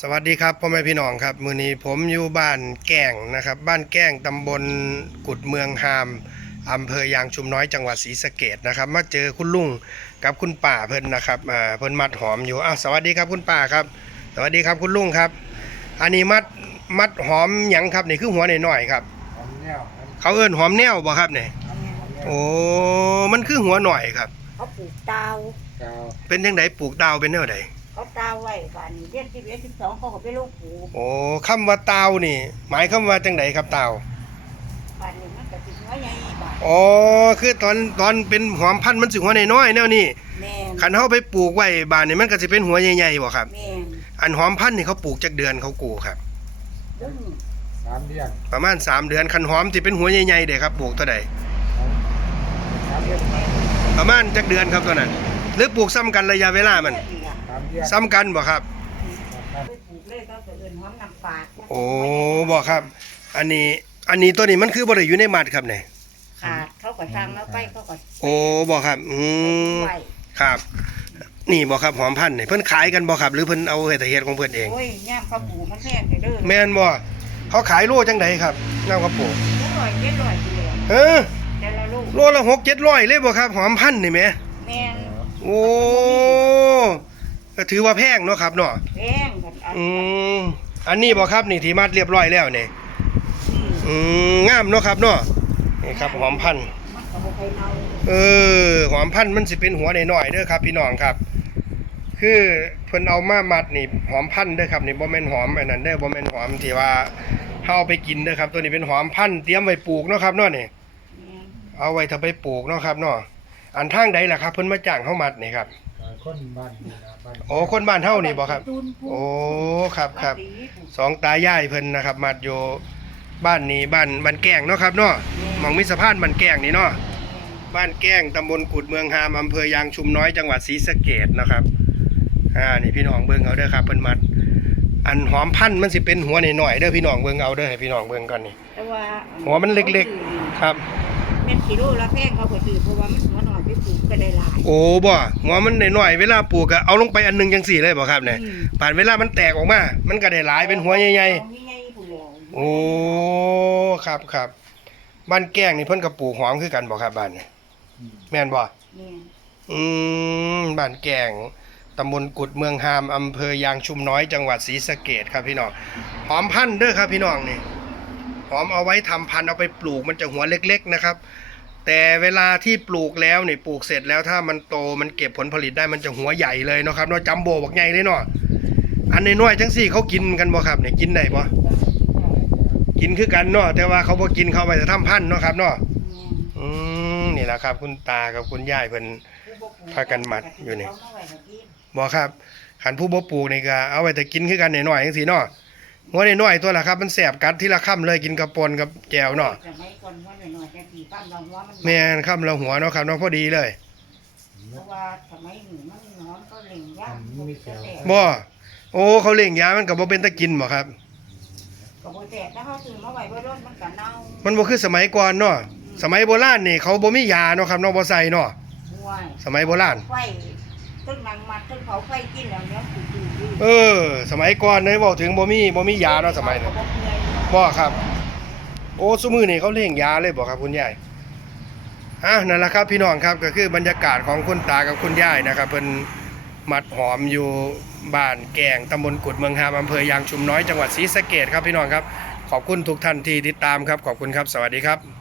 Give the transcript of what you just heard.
สวัสดีครับพ่อแม่พี่น้องครับ มือนี้ผมอยู่บ้านแก้งนะครับ บ้านแก้งตำบลกุดเมืองฮามอำเภอยางชุมน้อยจังหวัดศรีสะเกดนะครับ มาเจอคุณลุงกับคุณป่าเพิ่นนะครับอ่าเพิ่นมัดหอมอยู่อ้าวสวัสดีครับคุณป่าครับ สวัสดีครับคุณลุงครับ อันนี้มัดมัดหอมหยังครับนี่คือหัวหน่อยๆครับหอมแนวครับเขาเอิ้นหอมแนวบ่ครับเนี่ยหอมแนวโอ้มันคือหัวหน่อยครับเขาปลูกเตาเก่าเป็นจังไดปลูกดาวเป็นแนวใด เขาเตาไว้บ้านนี้เดือนสิบเอ็ดสิบสองเขาก็ไปลูกปลูกโอ้คำว่าดาวนี่ หมายคำว่าจังไดครับดาวบ้านนี้มันก็สิหัวใหญ่บ้านอ๋อคือตอนตอนเป็นหอมพันธุ์มันสิหัวน้อยๆแนวนี้แม่นคันเฮาไปปลูกไว้บ้านนี่มันก็สิเป็นหัวใหญ่ๆบ่ครับ แม่นอันหอมพันธุ์นี่เขาปลูกจักเดือนเขากูครับดึงสามเดือนประมาณ 3 เดือนคันหอมสิเป็นหัวใหญ่ๆเด้ครับปลูกเท่าใดสามเดือนประมาณจักเดือนครับตัวนั้นหรือปลูกซ้ำกันระยะเวลามันสามเดือน ซ้ำกันบ่ครับครับไปปลูกเลยก็จะเอิ้นหอมน้ำปาดโอ้บ่ครับ อันนี้อันนี้ตัวนี้มันคือบ่ได้อยู่ในมัดครับเนี่ยขาดเขาก็สร้างแล้วไปเขาก็โอ้บ่ครับ อืมไว้ครับ นี่บ่ครับหอมพันธุ์นี่เพิ่นขายกันบ่ครับ หรือเพิ่นเอาเฮ็ดแต่เฮ็ดของเพิ่นเองโอ้ยย่ามเขาปลูกมันแพงไปเด้อแม่นบ่เขาขายโลจังไดครับน้ำกระปุกร้อยเจ็ดร้อยกิโลเออแต่ละลูกโลละหกเจ็ดร้อยเลยบ่ครับ หอมพันธุ์นี่แหมแม่นโอ้ ก็ถือว่าแพงเนาะครับเนาะแพงกันอันอืมอันนี้บ่ครับนี่ที่มัดเรียบร้อยแล้วนี่อืมอืมงามเนาะครับเนาะนี่ครับหอมพันธุ์มันก็บ่เคยเน่าเออหอมพันธุ์มันสิเป็นหัวน้อยๆเด้อครับ พี่น้องครับ คือเพิ่นเอามามัดนี่หอมพันธุ์เด้อครับนี่บ่แม่นหอมอันนั้นเด้อบ่แม่นหอมที่ว่าเฮาเอาไปกินเด้อครับ ตัวนี้เป็นหอมพันธุ์เตรียมไว้ปลูกเนาะครับเนาะนี่ แม่นเอาไว้ถ้าไปปลูกเนาะครับเนาะอันทางใดล่ะครับ เพิ่นมาจ้างเฮามัดนี่ครับ คนบ้านนี่นะบ้านโอ้คนบ้านเฮานี่บ่ครับ ตูนปลูกโอ้ครับครับปลูกสองตายายเพิ่นนะครับมัดอยู่บ้านนี้บ้านบ้านแก้งเนาะครับเนาะหมองมิสะพานบ้านแก้งนี่เนาะบ้านแก้งตำบลกุดเมืองฮามอำเภอยางชุมน้อยจังหวัดศรีสะเกษนะครับอ่านี่พี่น้องเบิ่งเอาเด้อครับเพิ่นมัด อันหอมพันธุ์มันสิเป็นหัวหน่อยๆเด้อพี่น้องเบิ่งเอาเด้อให้พี่น้องเบิ่งก่อนนี่ แต่ว่าหัวมันเล็กครับเม็ดกิโลละแพงเขาก็ซื้อเพราะว่ามันหัวหน่อยไปปลูกก็ได้หลายโอ้บ่หัวมันหน่อยๆเวลาปลูกก็เอาลงไปอันหนึงจังสี่เลยบ่ครับเนี่ยอืมผ่านเวลามันแตกออกมา มันก็ได้หลายเป็นหัวใหญ่เอาใหญ่ๆผู้เดียวๆโอ้ ครับครับ บ้านแก้งนี่เพิ่นก็ปลูกหอมคือกันบ่ครับบ้านนี่แม่นบ่นี่อืมบ้านแก้งตำบลกุดเมืองฮามอำเภอยางชุมน้อยจังหวัดศรีสะเกษครับพี่น้องหอมพันธุ์เด้อครับพี่น้องนี่หอมเอาไว้ทำพันธุ์เอาไปปลูกมันจะหัวเล็ก ๆ นะครับ แต่เวลาที่ปลูกแล้วนี่ปลูกเสร็จแล้วถ้ามันโตมันเก็บผลผลิตได้มันจะหัวใหญ่เลยเนาะครับเนาะจัมโบบักใหญ่เลยเนาะอันน้อยๆจังสี่เขากินกันบ่ครับเนี่ยกินได้บ่กินคือกันเนาะแต่ว่าเขาบ่กินเขาไปจะทำพันธุ์เนาะครับเนาะอืมนี่แหละครับ คุณตากับคุณยายเพิ่นพากันหมัดอยู่นี่บ่ครับขันผู้บ่ปลูกนี่ก็เอาไว้แต่กินคือกันน้อยๆจังซี่เนาะ หัวน้อยๆตัวละครับ มันแสบกัดทีละค่ำเลยกินกับปนกับแจ่วเนาะสมัยก่อนว่าหน่อยๆจะสีปั้นเราหัวมันแม่นค่ำละหัวเนาะครับเนาะพอดีเลยเพราะว่าสมัยนี้มันหอมก็เล่งยากก็แตกบ่โอ้เขาเลี้ยงยามันก็บ่เป็นตะกินบ่ครับก็บ่แตกแล้วเขาซื้อมาไว้บ่รถมันก็เน่ามันบ่คือสมัยก่อนเนาะสมัยโบราณนี่เขาบ่มียาเนาะครับเนาะบ่ใส่เนาะห่วยสมัยโบราณไฟ ตึ้งนางมัดตึ้งเขาไฟกินแล้วเนี้ยคือคือเออ สมัยก่อนเนี่ยบอกถึงบ่มีบ่มียาเนาะสมัยนั้นบ่เปื่อยบ่ครับ โอ้ซุมือนี่เขาเลี้ยงยาเลยบ่ครับคุณยายอะนั่นแหละครับพี่น้องครับก็คือบรรยากาศของคุณตากับคุณยายนะครับเพิ่นมัดหอมอยู่บ้านแกงตำบลกุดเมืองฮามอำเภอยางชุมน้อยจังหวัดศรีสะเกษครับพี่น้องครับ ขอบคุณทุกท่านที่ติดตามครับขอบคุณครับ สวัสดีครับ